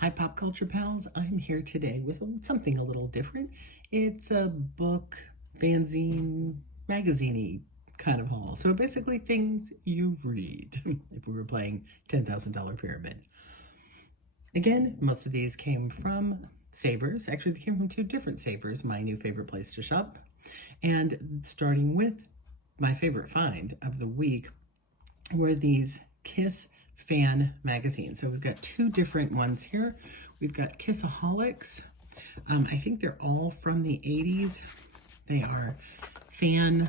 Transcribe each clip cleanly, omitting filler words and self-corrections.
Hi, Pop Culture Pals. I'm here today with something a little different. It's a book, fanzine, magazine kind of haul. So basically, things you read if we were playing $10,000 Pyramid. Again, most of these came from Savers. Actually, they came from two different Savers, my new favorite place to shop. And starting with my favorite find of the week were these Kiss fan magazines. So we've got two different ones here. We've got Kissaholics. I think they're all from the 80s. They are fan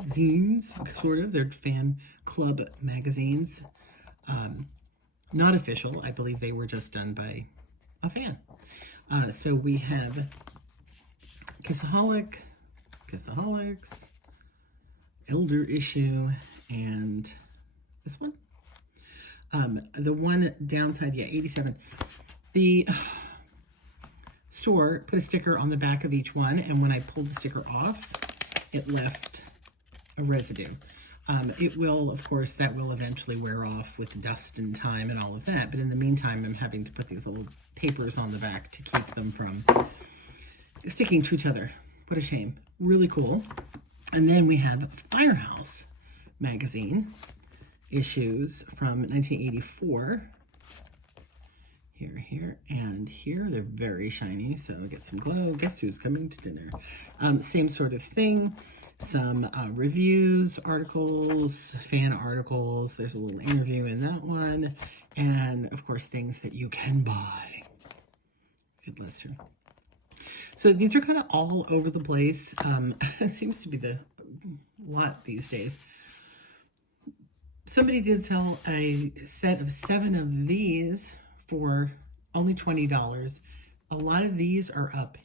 zines, sort of. They're fan club magazines. Not official. I believe they were just done by a fan. So we have Kissaholic, Kissaholics, Elder Issue, and this one. The one downside, 87. The store put a sticker on the back of each one, and when I pulled the sticker off, it left a residue. It will, of course, that will eventually wear off with dust and time and all of that, but in the meantime, I'm having to put these little papers on the back to keep them from sticking to each other. What a shame. Really cool. And then we have Firehouse magazine issues from 1984. Here, and here. They're very shiny, so get some glow. Guess who's coming to dinner? Same sort of thing. Some reviews, articles, fan articles. There's a little interview in that one. And, of course, things that you can buy. Good listen. So these are kind of all over the place. It seems to be the lot these days. Somebody did sell a set of 7 of these for only $20. A lot of these are up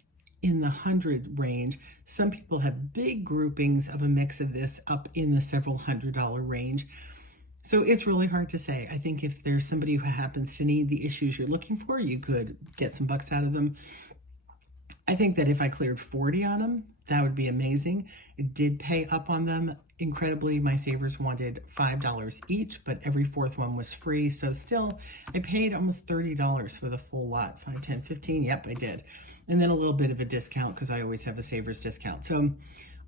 in the 100 range. Some people have big groupings of a mix of this up in the several $100 range. So it's really hard to say. I think if there's somebody who happens to need the issues you're looking for, you could get some bucks out of them. I think that if I cleared 40 on them, that would be amazing. It did pay up on them incredibly. My savers wanted $5 each, but every fourth one was free. So still, I paid almost $30 for the full lot. 5, 10, 15. Yep, I did. And then a little bit of a discount because I always have a savers discount. So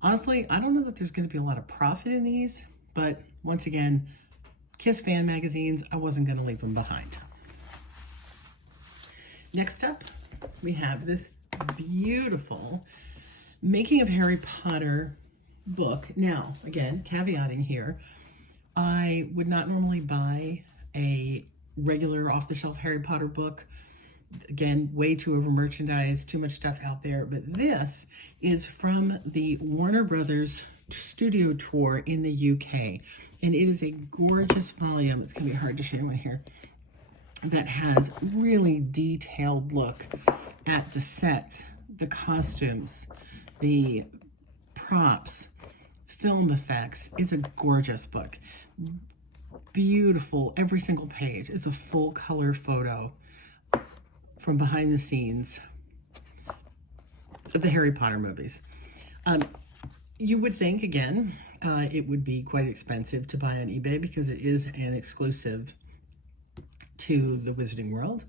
honestly, I don't know that there's going to be a lot of profit in these, but once again, Kiss fan magazines, I wasn't going to leave them behind. Next up, we have this beautiful Making of Harry Potter book. Now, again, caveating here, I would not normally buy a regular off-the-shelf Harry Potter book. Again, way too over merchandised, too much stuff out there. But this is from the Warner Brothers studio tour in the UK. And it is a gorgeous volume. It's going to be hard to show you one here. That has really detailed look at the sets, the costumes, the props, film effects. It's a gorgeous book. Beautiful. Every single page is a full color photo from behind the scenes of the Harry Potter movies. You would think, again, it would be quite expensive to buy on eBay because it is an exclusive to the Wizarding World,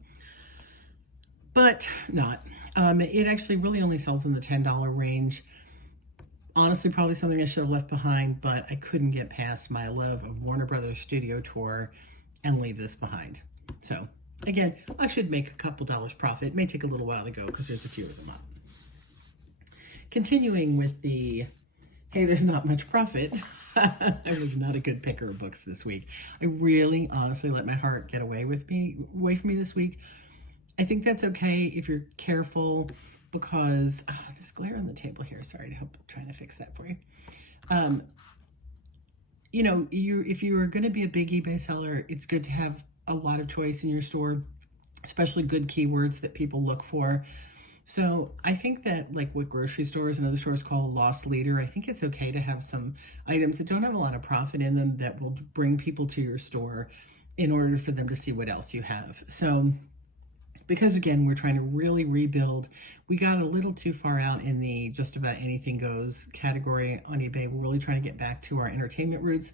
but not. It actually really only sells in the $10 range. Honestly, probably something I should have left behind, but I couldn't get past my love of Warner Brothers Studio Tour and leave this behind. So again, I should make a couple dollars profit. It may take a little while to go because there's a few of them up. Continuing with the, hey, there's not much profit. I was not a good picker of books this week. I really, honestly let my heart get away from me this week. I think that's okay if you're careful because this glare on the table here. Sorry, trying to fix that for you. You know, if you are going to be a big eBay seller, it's good to have a lot of choice in your store, especially good keywords that people look for. So I think that, like what grocery stores and other stores call a loss leader, I think it's okay to have some items that don't have a lot of profit in them that will bring people to your store in order for them to see what else you have. So because, again, we're trying to really rebuild, we got a little too far out in the just about anything goes category on eBay. We're really trying to get back to our entertainment roots.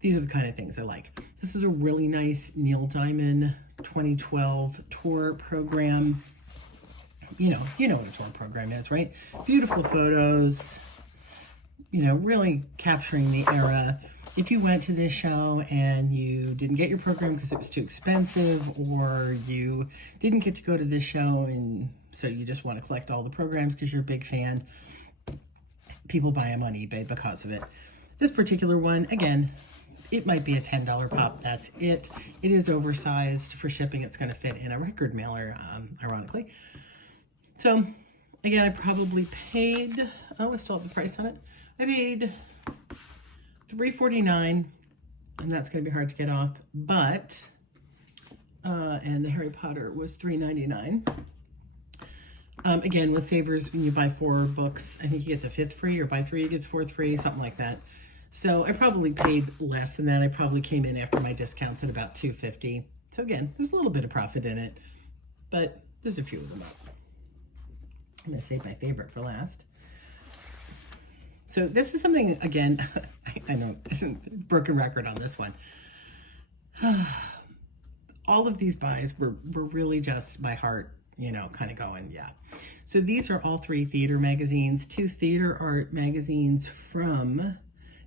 these are the kind of things I like. This is a really nice Neil Diamond 2012 tour program. You know what a tour program is, right? Beautiful photos, really capturing the era. If you went to this show and you didn't get your program because it was too expensive, or you didn't get to go to this show and so you just want to collect all the programs because you're a big fan, people buy them on eBay because of it. This particular one, again, it might be a $10 pop. That's it. It is oversized for shipping. It's going to fit in a record mailer, ironically. So, again, I probably paid, I still have the price on it. I paid $3.49, and that's going to be hard to get off, but, and the Harry Potter was $3.99. Again, with Savers, when you buy 4 books, I think you get the 5th free, or buy 3, you get the 4th free, something like that. So I probably paid less than that. I probably came in after my discounts at about $2.50. So again, there's a little bit of profit in it, but there's a few of them up. I'm going to save my favorite for last. So this is something, again, I know, broken record on this one. All of these buys were really just my heart, kind of going, yeah. So these are all 3 theater magazines, 2 theater art magazines from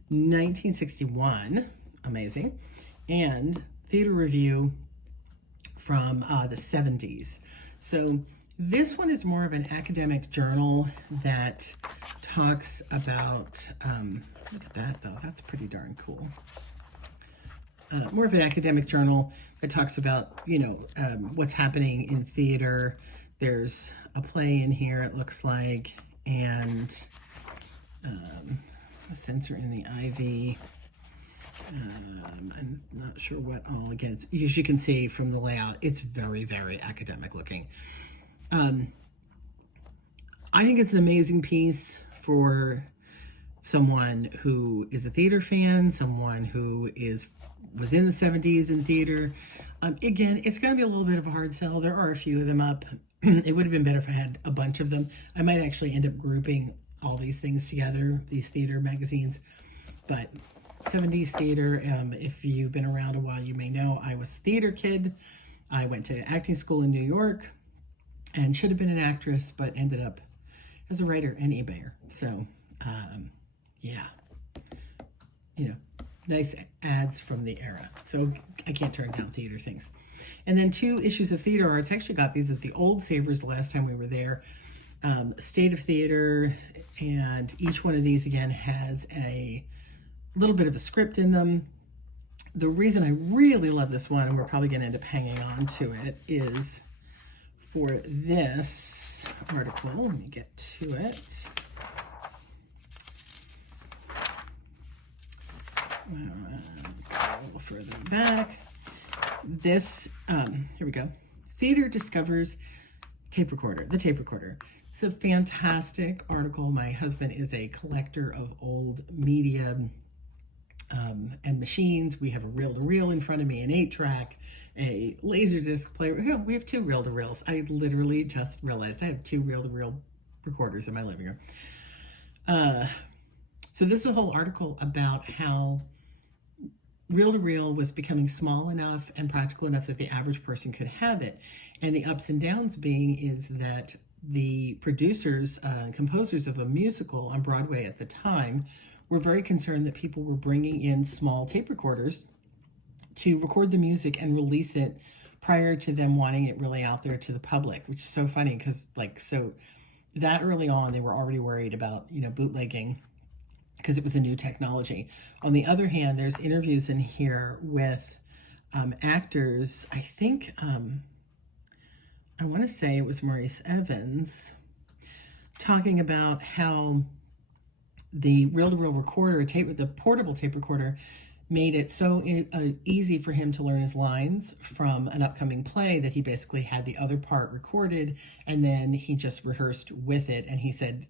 1961, amazing, and Theater Review from the 70s. So this one is more of an academic journal that talks about, look at that though, that's pretty darn cool. More of an academic journal that talks about, what's happening in theater. There's a play in here, it looks like, and a sensor in the Ivy. I'm not sure what all, again, as you can see from the layout, it's very, very academic looking. I think it's an amazing piece for someone who is a theater fan, someone who was in the 70s in theater. Again, it's going to be a little bit of a hard sell. There are a few of them up. It would have been better if I had a bunch of them. I might actually end up grouping all these things together, these theater magazines. But 70s theater, if you've been around a while, you may know I was a theater kid. I went to acting school in New York and should have been an actress, but ended up as a writer and eBayer. So, yeah, nice ads from the era. So I can't turn down theater things. And then 2 issues of Theater Arts. I actually got these at the old Savers the last time we were there. State of Theater, and each one of these, again, has a little bit of a script in them. The reason I really love this one, and we're probably going to end up hanging on to it, is for this article. Let me get to it. Let's go a little further back. This, here we go. Theater discovers tape recorder, the tape recorder. It's a fantastic article. My husband is a collector of old media and machines. We have a reel-to-reel in front of me, an 8-track, a Laserdisc player. Yeah, we have 2 reel-to-reels. I literally just realized I have 2 reel-to-reel recorders in my living room. So this is a whole article about how reel-to-reel was becoming small enough and practical enough that the average person could have it. And the ups and downs being is that the producers, composers of a musical on Broadway at the time were very concerned that people were bringing in small tape recorders to record the music and release it prior to them wanting it really out there to the public, which is so funny because, so that early on, they were already worried about, bootlegging because it was a new technology. On the other hand, there's interviews in here with actors. I think, I want to say it was Maurice Evans talking about how the reel-to-reel recorder, the portable tape recorder, made it so easy for him to learn his lines from an upcoming play that he basically had the other part recorded and then he just rehearsed with it. And he said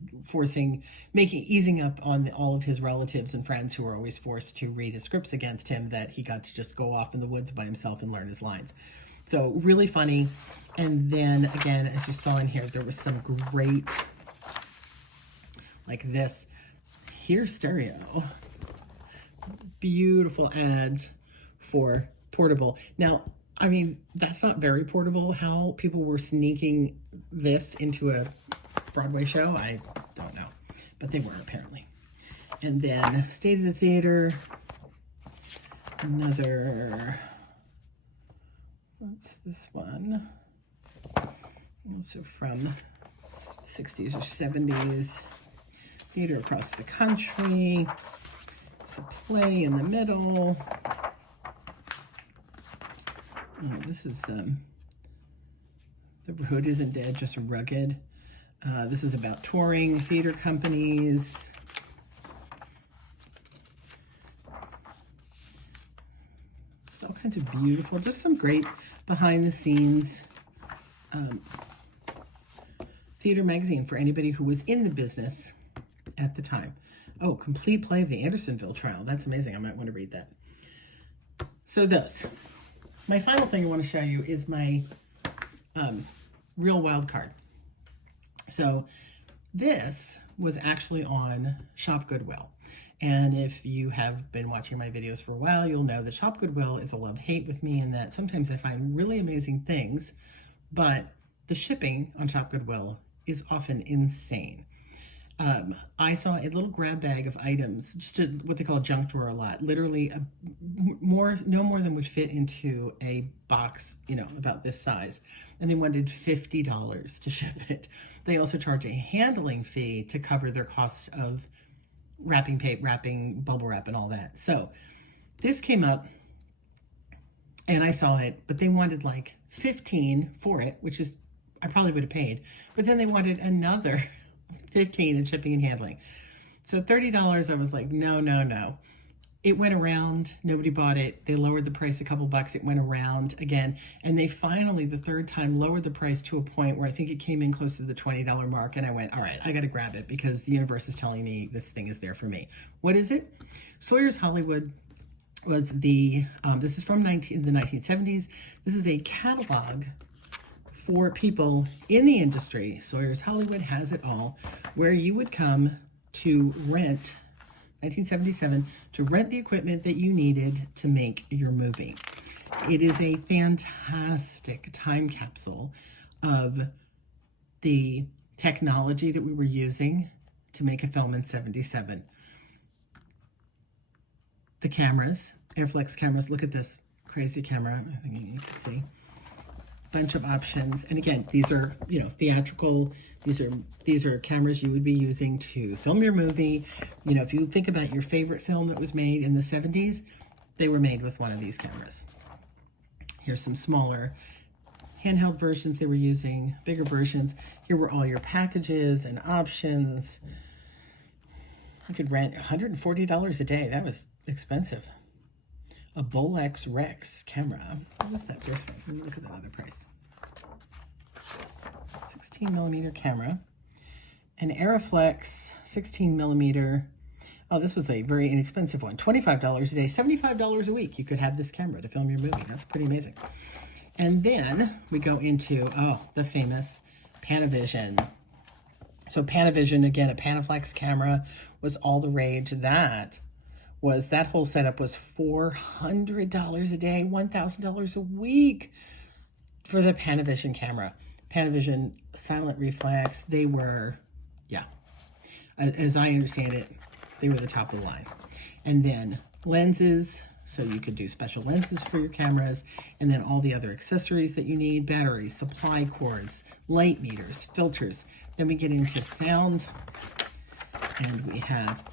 easing up on all of his relatives and friends who were always forced to read his scripts against him, that he got to just go off in the woods by himself and learn his lines. So really funny. And then again, as you saw in here, there was some great, like this, here's stereo. beautiful ads for portable. Now, I mean, that's not very portable. How people were sneaking this into a Broadway show, I don't know. But they were, apparently. And then State of the Theater. Another, what's this one? Also from 60s or 70s. Theater across the country. There's a play in the middle. Oh, this is The Road Isn't Dead, Just Rugged. This is about touring theater companies. Just all kinds of beautiful, just some great behind the scenes theater magazine for anybody who was in the business at the time. Oh, complete play of the Andersonville trial. That's amazing. I might want to read that. So those. My final thing I want to show you is my real wild card. So this was actually on Shop Goodwill. And if you have been watching my videos for a while, you'll know that Shop Goodwill is a love-hate with me, in that sometimes I find really amazing things, but the shipping on Shop Goodwill is often insane. I saw a little grab bag of items, just what they call a junk drawer a lot, literally no more than would fit into a box, you know, about this size. And they wanted $50 to ship it. They also charge a handling fee to cover their cost of wrapping paper, wrapping bubble wrap and all that. So this came up and I saw it, but they wanted like 15 for it, which is, I probably would have paid, but then they wanted another 15 in shipping and handling. So $30, I was like, no, no, no. It went around, nobody bought it. They lowered the price a couple bucks, it went around again. And they finally, the third time, lowered the price to a point where I think it came in close to the $20 mark. And I went, all right, I gotta grab it because the universe is telling me this thing is there for me. What is it? Sawyer's Hollywood was the, this is from the 1970s. This is a catalog for people in the industry. Sawyer's Hollywood has it all, where you would come to rent, 1977, to rent the equipment that you needed to make your movie. It is a fantastic time capsule of the technology that we were using to make a film in 77. The cameras, Airflex cameras, look at this crazy camera, I think you can see. Bunch of options, and again, these are, you know, theatrical. These are cameras you would be using to film your movie. You know, if you think about your favorite film that was made in the 70s, they were made with one of these cameras. Here's some smaller handheld versions they were using, bigger versions. Here were all your packages and options. You could rent $140 a day. That was expensive. A Bolex Rex camera. What was that first one? Let me look at that other price. 16 millimeter camera. An Aeroflex 16 millimeter. Oh, this was a very inexpensive one. $25 a day, $75 a week. You could have this camera to film your movie. That's pretty amazing. And then we go into, the famous Panavision. So Panavision, again, a Panaflex camera was all the rage. That whole setup was $400 a day, $1,000 a week for the Panavision camera. Panavision silent reflex, they were, yeah, as I understand it, they were the top of the line. And then lenses, so you could do special lenses for your cameras, and then all the other accessories that you need, batteries, supply cords, light meters, filters. Then we get into sound, and we have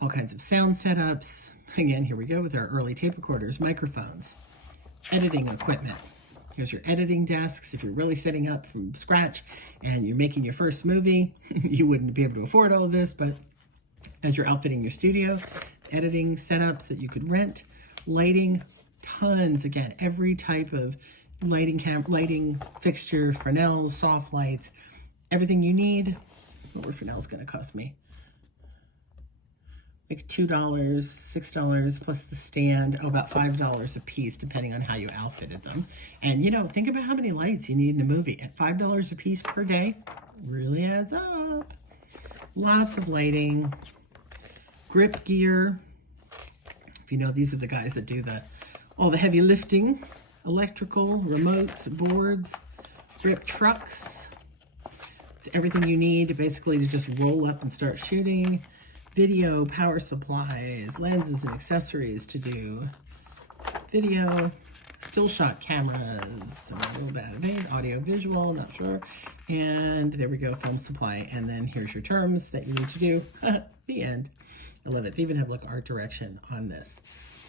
all kinds of sound setups. Again, here we go with our early tape recorders, microphones, editing equipment. Here's your editing desks. If you're really setting up from scratch and you're making your first movie, you wouldn't be able to afford all of this, but as you're outfitting your studio, editing setups that you could rent, lighting, tons, again, every type of lighting fixture, Fresnels, soft lights, everything you need. What were Fresnels gonna cost me? Like $2, $6 plus the stand, about $5 a piece, depending on how you outfitted them. And you know, think about how many lights you need in a movie. At $5 a piece per day, really adds up. Lots of lighting, grip gear. If you know, these are the guys that do all the heavy lifting. Electrical, remotes, boards, grip trucks. It's everything you need basically to just roll up and start shooting. Video, power supplies, lenses and accessories to do video, still shot cameras, a little bit of it, audio visual, not sure. And there we go, film supply. And then here's your terms that you need to do. The end. I love it. They even have like art direction on this.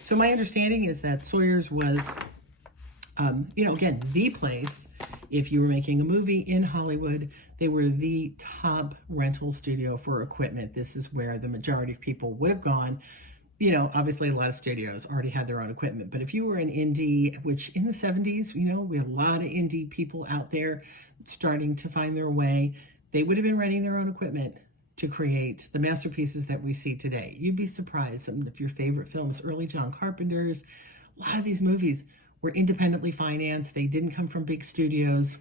So my understanding is that Sawyer's was, you know, again, the place. If you were making a movie in Hollywood, they were the top rental studio for equipment. This is where the majority of people would have gone. You know, obviously a lot of studios already had their own equipment, but if you were an indie, which in the 70s, you know, we had a lot of indie people out there starting to find their way, they would have been renting their own equipment to create the masterpieces that we see today. You'd be surprised. Some of your favorite films, early John Carpenter's, a lot of these movies were independently financed. They didn't come from big studios.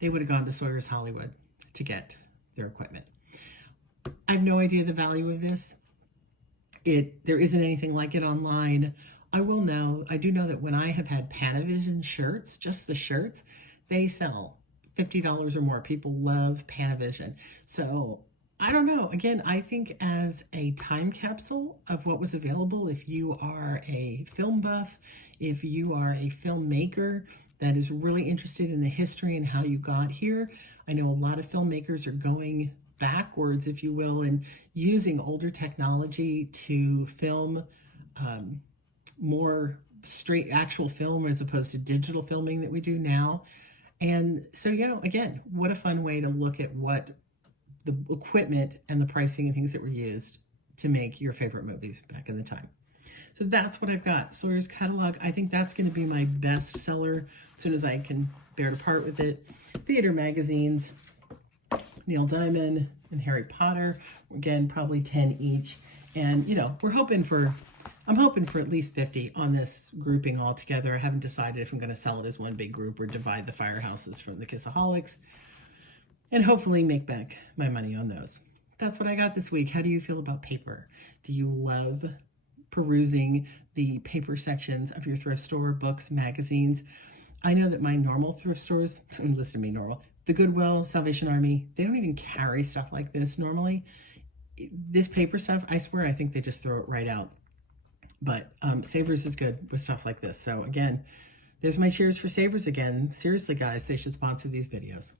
They would have gone to Sawyer's Hollywood to get their equipment. I have no idea the value of this. There isn't anything like it online. I do know that when I have had Panavision shirts, just the shirts, they sell $50 or more. People love Panavision. So I don't know. Again, I think as a time capsule of what was available, if you are a film buff, if you are a filmmaker that is really interested in the history and how you got here, I know a lot of filmmakers are going backwards, if you will, and using older technology to film more straight actual film as opposed to digital filming that we do now. And so, you know, again, what a fun way to look at what the equipment and the pricing and things that were used to make your favorite movies back in the time. So that's what I've got. Sawyer's catalog. I think that's going to be my best seller as soon as I can bear to part with it. Theater magazines, Neil Diamond and Harry Potter. Again, probably 10 each. And, you know, I'm hoping for at least 50 on this grouping all together. I haven't decided if I'm going to sell it as one big group or divide the Firehouses from the Kissaholics. And hopefully make back my money on those. That's what I got this week. How do you feel about paper? Do you love perusing the paper sections of your thrift store, books, magazines? I know that my normal thrift stores, listen to me, normal, the Goodwill, Salvation Army, they don't even carry stuff like this normally. This paper stuff, I swear, I think they just throw it right out. But Savers is good with stuff like this. So again, there's my cheers for Savers again. Seriously, guys, they should sponsor these videos.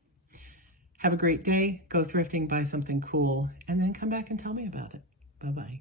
Have a great day. Go thrifting, buy something cool, and then come back and tell me about it. Bye-bye.